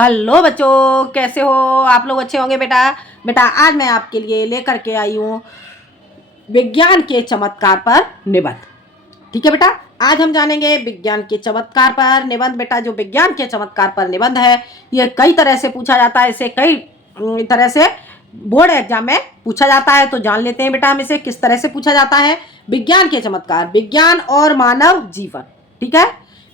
Hello बच्चों, कैसे हो आप लोग? अच्छे होंगे बेटा। बेटा आज मैं आपके लिए लेकर के आई हूँ विज्ञान के चमत्कार पर निबंध। ठीक है बेटा, आज हम जानेंगे विज्ञान के चमत्कार पर निबंध। बेटा जो विज्ञान के चमत्कार पर निबंध है ये कई तरह से पूछा जाता है, इसे कई तरह से बोर्ड एग्जाम में पूछा जाता है। तो जान लेते हैं बेटा हम इसे किस तरह से पूछा जाता है। विज्ञान के चमत्कार, विज्ञान और मानव जीवन। ठीक है,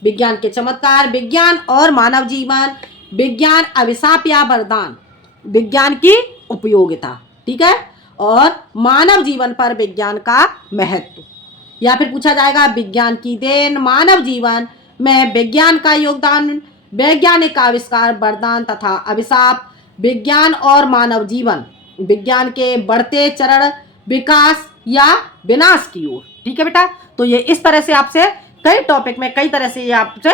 विज्ञान के चमत्कार, विज्ञान और मानव जीवन, विज्ञान अभिशाप या वरदान, विज्ञान की उपयोगिता। ठीक है, और मानव जीवन पर विज्ञान का महत्व, या फिर पूछा जाएगा विज्ञान की देन, मानव जीवन में विज्ञान का योगदान, वैज्ञानिक आविष्कार, वरदान तथा अभिशाप, विज्ञान और मानव जीवन, विज्ञान के बढ़ते चरण, विकास या विनाश की ओर। ठीक है बेटा, तो ये इस तरह से आपसे कई टॉपिक में कई तरह से ये आपसे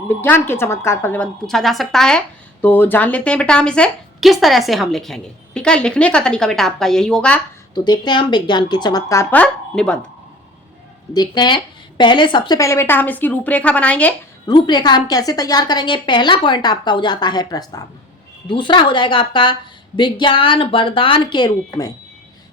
विज्ञान के चमत्कार पर निबंध पूछा जा सकता है। तो जान लेते हैं बेटा हम इसे किस तरह से हम लिखेंगे। ठीक है, लिखने का तरीका बेटा आपका यही होगा। तो देखते हैं हम विज्ञान के चमत्कार पर निबंध देखते हैं। सबसे पहले बेटा हम इसकी रूपरेखा बनाएंगे। रूपरेखा हम कैसे तैयार करेंगे? पहला पॉइंट आपका हो जाता है प्रस्तावना, दूसरा हो जाएगा आपका विज्ञान वरदान के रूप में,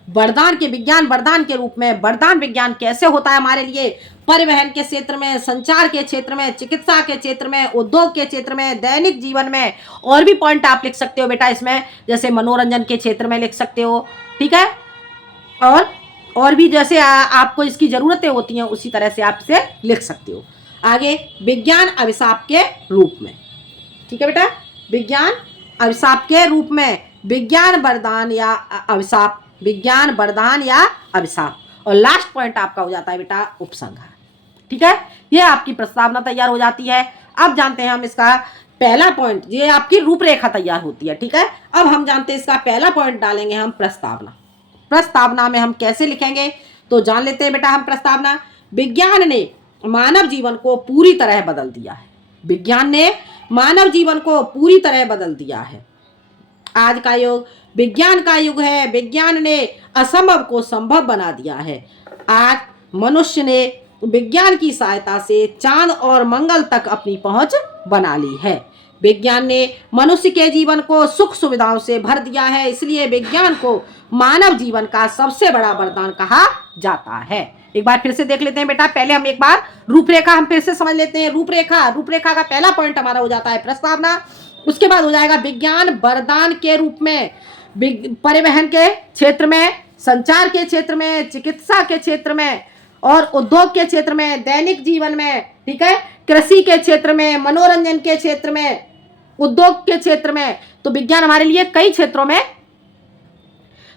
विज्ञान वरदान के रूप में। वरदान विज्ञान कैसे होता है हमारे लिए? परिवहन के क्षेत्र में, संचार के क्षेत्र में, चिकित्सा के क्षेत्र में, उद्योग के क्षेत्र में, दैनिक जीवन में। और भी पॉइंट आप लिख सकते हो बेटा इसमें, जैसे मनोरंजन के क्षेत्र में लिख सकते हो। ठीक है, और भी जैसे आपको इसकी ज़रूरतें होती हैं उसी तरह से आप इसे लिख सकते हो। आगे विज्ञान अभिशाप के रूप में। ठीक है बेटा, विज्ञान अभिशाप के रूप में, विज्ञान वरदान या अभिशाप, विज्ञान वरदान या अभिशाप। और लास्ट पॉइंट आपका हो जाता है बेटा उपसंहार। ठीक है, ये आपकी प्रस्तावना तैयार हो जाती है। अब जानते हैं हम इसका पहला पॉइंट, ये आपकी रूपरेखा तैयार होती है। ठीक है, अब हम जानते हैं इसका पहला पॉइंट डालेंगे हम प्रस्तावना। प्रस्तावना में हम कैसे लिखेंगे तो जान लेते हैं बेटा हम प्रस्तावना। विज्ञान ने मानव जीवन को पूरी तरह बदल दिया है, विज्ञान ने मानव जीवन को पूरी तरह बदल दिया है। आज का युग विज्ञान का युग है, विज्ञान ने असंभव को संभव बना दिया है। आज मनुष्य ने विज्ञान की सहायता से चांद और मंगल तक अपनी पहुंच बना ली है। विज्ञान ने मनुष्य के जीवन को सुख सुविधाओं से भर दिया है, इसलिए विज्ञान को मानव जीवन का सबसे बड़ा वरदान कहा जाता है। एक बार फिर से देख लेते हैं बेटा, पहले हम एक बार रूपरेखा हम फिर से समझ लेते हैं। रूपरेखा का पहला पॉइंट हमारा हो जाता है प्रस्तावना, उसके बाद हो जाएगा विज्ञान वरदान के रूप में, परिवहन के क्षेत्र में, संचार के क्षेत्र में, चिकित्सा के क्षेत्र में और उद्योग के क्षेत्र में, दैनिक जीवन में। ठीक है, कृषि के क्षेत्र में, मनोरंजन के क्षेत्र में, उद्योग के क्षेत्र में। तो विज्ञान हमारे लिए कई क्षेत्रों में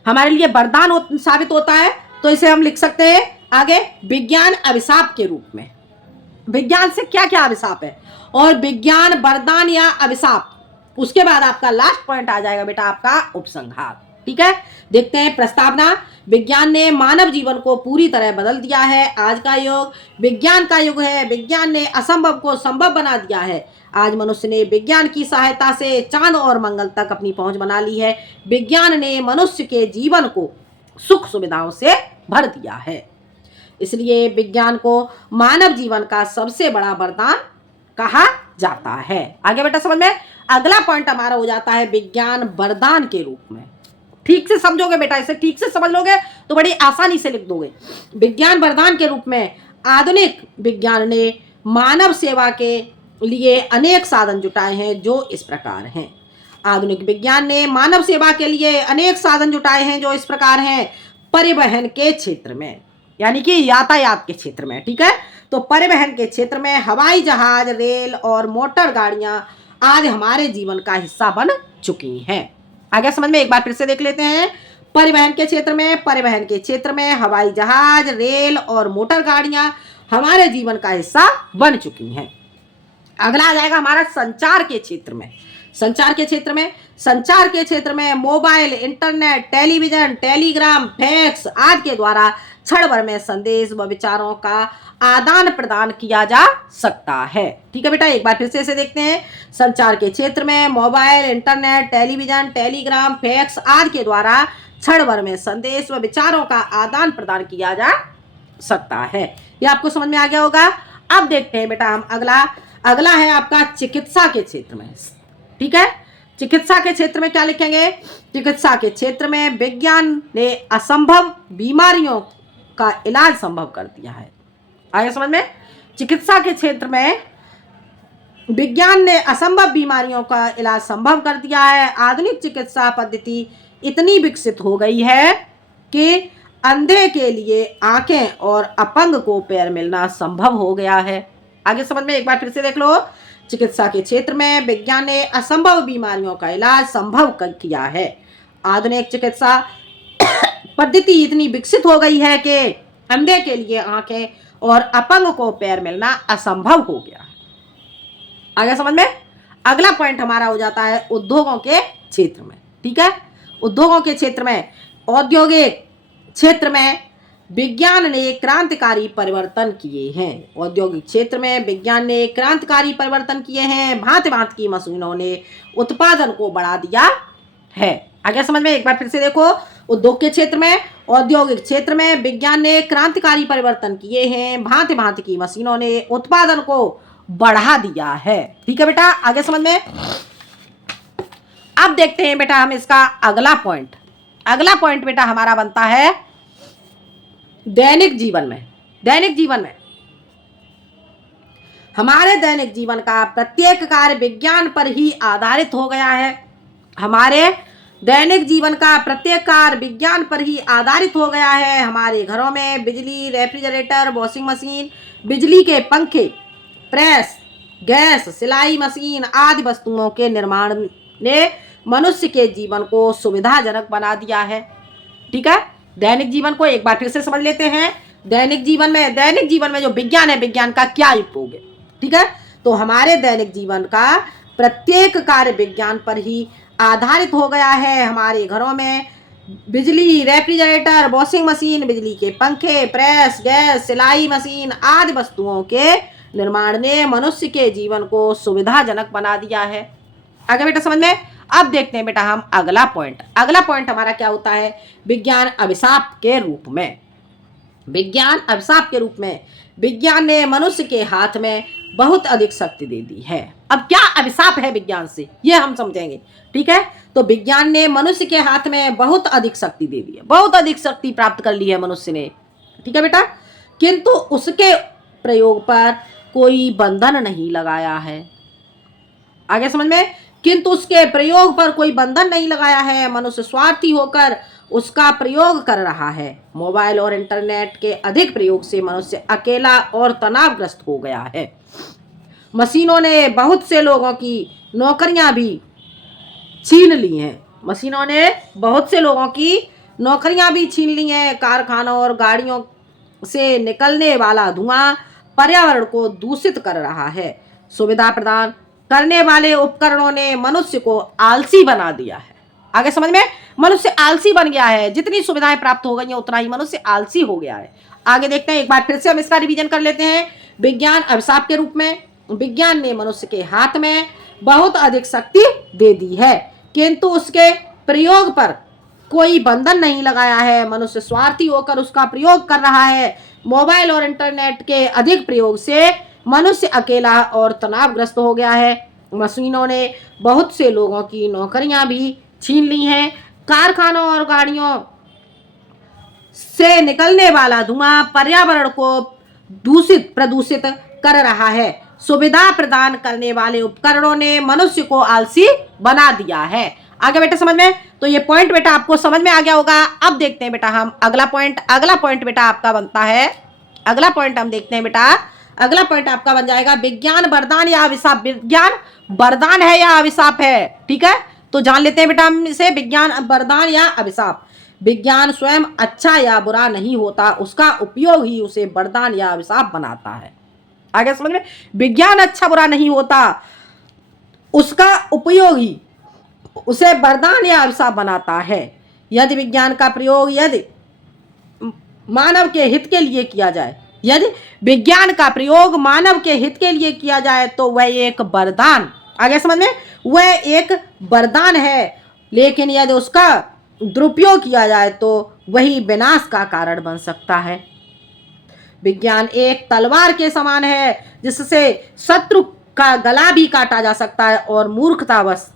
हमारे लिए वरदान साबित होता है। तो इसे हम लिख सकते हैं आगे विज्ञान अभिशाप के रूप में। विज्ञान से क्या क्या अभिशाप है और विज्ञान वरदान या अभिशाप। उसके बाद आपका लास्ट पॉइंट आ जाएगा बेटा आपका उपसंहार। ठीक है, देखते हैं प्रस्तावना। विज्ञान ने मानव जीवन को पूरी तरह बदल दिया है। आज का युग विज्ञान का युग है, विज्ञान ने असंभव को संभव बना दिया है। आज मनुष्य ने विज्ञान की सहायता से चांद और मंगल तक अपनी पहुंच बना ली है। विज्ञान ने मनुष्य के जीवन को सुख सुविधाओं से भर दिया है, इसलिए विज्ञान को मानव जीवन का सबसे बड़ा वरदान कहा जाता है। आगे बेटा समझ में, अगला पॉइंट हमारा हो जाता है विज्ञान वरदान के रूप में। ठीक से समझोगे बेटा, इसे ठीक से समझ लोगे तो बड़ी आसानी से लिख दोगे। विज्ञान वरदान के रूप में आधुनिक विज्ञान ने मानव सेवा के लिए अनेक साधन जुटाए हैं जो इस प्रकार हैं। आधुनिक विज्ञान ने मानव सेवा के लिए अनेक साधन जुटाए हैं जो इस प्रकार हैं। परिवहन के क्षेत्र में, यानी कि यातायात के क्षेत्र में। ठीक है, तो परिवहन के क्षेत्र में हवाई जहाज, रेल और मोटर गाड़ियां आज हमारे जीवन का हिस्सा बन चुकी हैं। आगे समझ में, एक बार फिर से देख लेते हैं। परिवहन के क्षेत्र में हवाई जहाज, रेल और मोटर गाड़ियां हमारे जीवन का हिस्सा बन चुकी हैं। अगला आ जाएगा हमारा संचार के क्षेत्र में। संचार के क्षेत्र में mobile, internet, television, Telegram, fax आदि के द्वारा क्षण भर में संदेश व विचारों का आदान प्रदान किया जा सकता है। ठीक है बेटा, एक बार फिर से इसे देखते हैं। संचार के क्षेत्र में mobile, internet, television, Telegram, fax आदि के द्वारा क्षण भर में संदेश व विचारों का आदान प्रदान किया जा सकता है। ये आपको समझ में आ गया होगा। अब देखते हैं बेटा हम अगला है आपका चिकित्सा के क्षेत्र में। ठीक है। चिकित्सा के क्षेत्र में क्या लिखेंगे? चिकित्सा के क्षेत्र में विज्ञान ने असंभव बीमारियों का इलाज संभव कर दिया है। आगे समझ में? चिकित्सा के क्षेत्र में विज्ञान ने असंभव बीमारियों का इलाज संभव कर दिया है। आधुनिक चिकित्सा पद्धति इतनी विकसित हो गई है कि अंधे के लिए आंखें और अपंग को पैर मिलना संभव हो गया है। आगे समझ में? एक बार फिर से देख लो। चिकित्सा के क्षेत्र में विज्ञान ने असंभव बीमारियों का इलाज संभव किया है। आधुनिक चिकित्सा पद्धति इतनी विकसित हो गई है कि अंधे के लिए आंखें और अपंग को पैर मिलना असंभव हो गया है। आगे समझ में? अगला पॉइंट हमारा हो जाता है उद्योगों के क्षेत्र में। ठीक है। उद्योगों के क्षेत्र में, औद्योगिक क्षेत्र में विज्ञान ने क्रांतिकारी परिवर्तन किए हैं। औद्योगिक क्षेत्र में विज्ञान ने क्रांतिकारी परिवर्तन किए हैं। भांति भांति की मशीनों ने उत्पादन को बढ़ा दिया है। आगे समझ में? एक बार फिर से देखो। उद्योग के क्षेत्र में, औद्योगिक क्षेत्र में विज्ञान ने क्रांतिकारी परिवर्तन किए हैं। भांति भांति की मशीनों ने उत्पादन को बढ़ा दिया है। ठीक है बेटा, आगे समझ में? अब देखते हैं बेटा हम इसका अगला पॉइंट। अगला पॉइंट बेटा हमारा बनता है दैनिक जीवन में। दैनिक जीवन में हमारे दैनिक जीवन का प्रत्येक कार्य विज्ञान पर ही आधारित हो गया है। हमारे दैनिक जीवन का प्रत्येक कार्य विज्ञान पर ही आधारित हो गया है। हमारे घरों में बिजली, रेफ्रिजरेटर, वॉशिंग मशीन, बिजली के पंखे, प्रेस, गैस, सिलाई मशीन आदि वस्तुओं के निर्माण ने मनुष्य के जीवन को सुविधाजनक बना दिया है। ठीक है। दैनिक जीवन को एक बार फिर से समझ लेते हैं। दैनिक जीवन में जो विज्ञान है, विज्ञान का क्या उपयोग है? ठीक है। तो हमारे दैनिक जीवन का प्रत्येक कार्य विज्ञान पर ही आधारित हो गया है। हमारे घरों में बिजली, रेफ्रिजरेटर, वॉशिंग मशीन, बिजली के पंखे, प्रेस, गैस, सिलाई मशीन आदि वस्तुओं के निर्माण ने मनुष्य के जीवन को सुविधाजनक बना दिया है। आगे बेटा समझ में? अब देखते हैं बेटा हम अगला पॉइंट। अगला पॉइंट हमारा क्या होता है? विज्ञान अभिशाप के रूप में। विज्ञान अभिशाप के रूप में विज्ञान ने मनुष्य के हाथ में बहुत अधिक शक्ति दे दी है। अब क्या अभिशाप है विज्ञान से, ये हम समझेंगे। ठीक है। तो विज्ञान ने मनुष्य के हाथ में बहुत अधिक शक्ति दे दी है, बहुत अधिक शक्ति प्राप्त कर ली है मनुष्य ने। ठीक है बेटा। किंतु उसके प्रयोग पर कोई बंधन नहीं लगाया है। आगे समझ में? किंतु उसके प्रयोग पर कोई बंधन नहीं लगाया है। मनुष्य स्वार्थी होकर उसका प्रयोग कर रहा है। मोबाइल और इंटरनेट के अधिक प्रयोग से मनुष्य अकेला और तनावग्रस्त हो गया है। मशीनों ने बहुत से लोगों की नौकरियां भी छीन ली हैं। मशीनों ने बहुत से लोगों की नौकरियां भी छीन ली हैं। कारखानों और गाड़ियों से निकलने वाला धुआं पर्यावरण को दूषित कर रहा है। सुविधा प्रदान करने वाले उपकरणों ने मनुष्य को आलसी बना दिया है। आगे समझ में? मनुष्य आलसी बन गया है। जितनी सुविधाएं प्राप्त हो गई हैं उतना ही मनुष्य आलसी हो गया है। आगे देखते हैं, एक बार फिर से हम इसका रिवीजन कर लेते हैं। विज्ञान अभिशाप के रूप में विज्ञान ने मनुष्य के हाथ में बहुत अधिक शक्ति दे दी है, किंतु उसके प्रयोग पर कोई बंधन नहीं लगाया है। मनुष्य स्वार्थी होकर उसका प्रयोग कर रहा है। मोबाइल और इंटरनेट के अधिक प्रयोग से मनुष्य अकेला और तनावग्रस्त हो गया है। मशीनों ने बहुत से लोगों की नौकरियां भी छीन ली हैं। कारखानों और गाड़ियों से निकलने वाला धुआं पर्यावरण को प्रदूषित कर रहा है। सुविधा प्रदान करने वाले उपकरणों ने मनुष्य को आलसी बना दिया है। आगे बेटा समझ में? तो ये पॉइंट बेटा आपको समझ में आ गया होगा। अब देखते हैं बेटा हम अगला पॉइंट। अगला पॉइंट बेटा आपका बनता है, अगला पॉइंट हम देखते हैं बेटा। अगला पॉइंट आपका बन जाएगा विज्ञान वरदान या अभिशाप। विज्ञान वरदान है या अभिशाप है? ठीक है। तो जान लेते हैं बेटा हम इसे, विज्ञान वरदान या अभिशाप। विज्ञान स्वयं अच्छा या बुरा नहीं होता, उसका उपयोग ही उसे वरदान या अभिशाप बनाता है। आगे समझ में? विज्ञान अच्छा बुरा नहीं होता, उसका उपयोग ही उसे वरदान या अभिशाप बनाता है। यदि विज्ञान का प्रयोग यदि मानव के हित के लिए किया जाए, यदि विज्ञान का प्रयोग मानव के हित के लिए किया जाए तो वह एक वरदान, आगे समझ में, वह एक वरदान है। लेकिन यदि उसका दुरुपयोग किया जाए तो वही विनाश का कारण बन सकता है। विज्ञान एक तलवार के समान है जिससे शत्रु का गला भी काटा जा सकता है और मूर्खतावश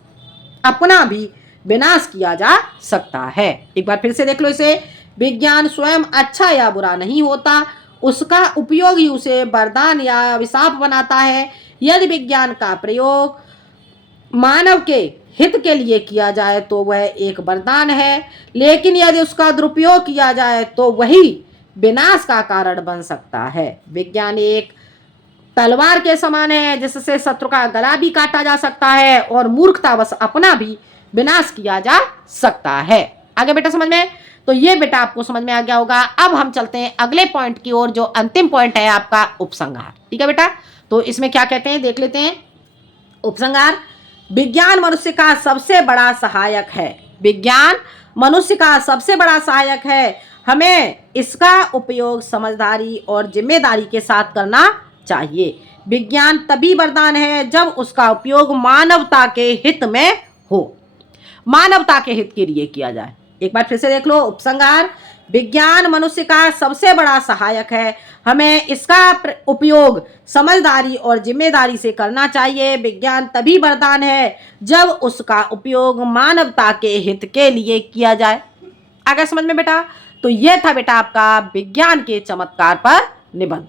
अपना भी विनाश किया जा सकता है। एक बार फिर से देख लो इसे। विज्ञान स्वयं अच्छा या बुरा नहीं होता, उसका उपयोग ही उसे वरदान या अभिशाप बनाता है। यदि विज्ञान का प्रयोग मानव के हित के लिए किया जाए तो वह एक वरदान है, लेकिन यदि उसका दुरुपयोग किया जाए तो वही विनाश का कारण बन सकता है। विज्ञान एक तलवार के समान है जिससे शत्रु का गला भी काटा जा सकता है और मूर्खतावश अपना भी विनाश किया जा सकता है। आगे बेटा समझ में? तो ये बेटा आपको समझ में आ गया होगा। अब हम चलते हैं अगले पॉइंट की ओर, जो अंतिम पॉइंट है आपका उपसंहार। ठीक है बेटा, तो इसमें क्या कहते हैं देख लेते हैं। उपसंहार, विज्ञान मनुष्य का सबसे बड़ा सहायक है। विज्ञान मनुष्य का सबसे बड़ा सहायक है। हमें इसका उपयोग समझदारी और जिम्मेदारी के साथ करना चाहिए। विज्ञान तभी वरदान है जब उसका उपयोग मानवता के हित में हो, मानवता के हित के लिए किया जाए। एक बार फिर से देख लो उपसंहार, विज्ञान मनुष्य का सबसे बड़ा सहायक है। हमें इसका उपयोग समझदारी और जिम्मेदारी से करना चाहिए। विज्ञान तभी वरदान है जब उसका उपयोग मानवता के हित के लिए किया जाए। आगे समझ में बेटा? तो यह था बेटा आपका विज्ञान के चमत्कार पर निबंध।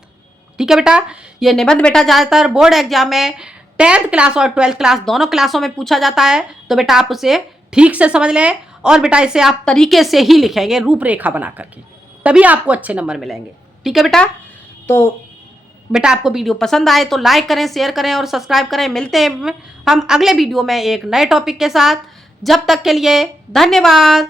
ठीक है बेटा, ये निबंध बेटा ज़्यादातर बोर्ड एग्जाम में 10th क्लास और 12th क्लास दोनों क्लासों में पूछा जाता है। तो बेटा आप उसे ठीक से समझ लें और बेटा इसे आप तरीके से ही लिखेंगे, रूपरेखा बना करके, तभी आपको अच्छे नंबर मिलेंगे। ठीक है बेटा, तो बेटा आपको वीडियो पसंद आए तो लाइक करें, शेयर करें और सब्सक्राइब करें। मिलते हैं हम अगले वीडियो में एक नए टॉपिक के साथ। जब तक के लिए धन्यवाद।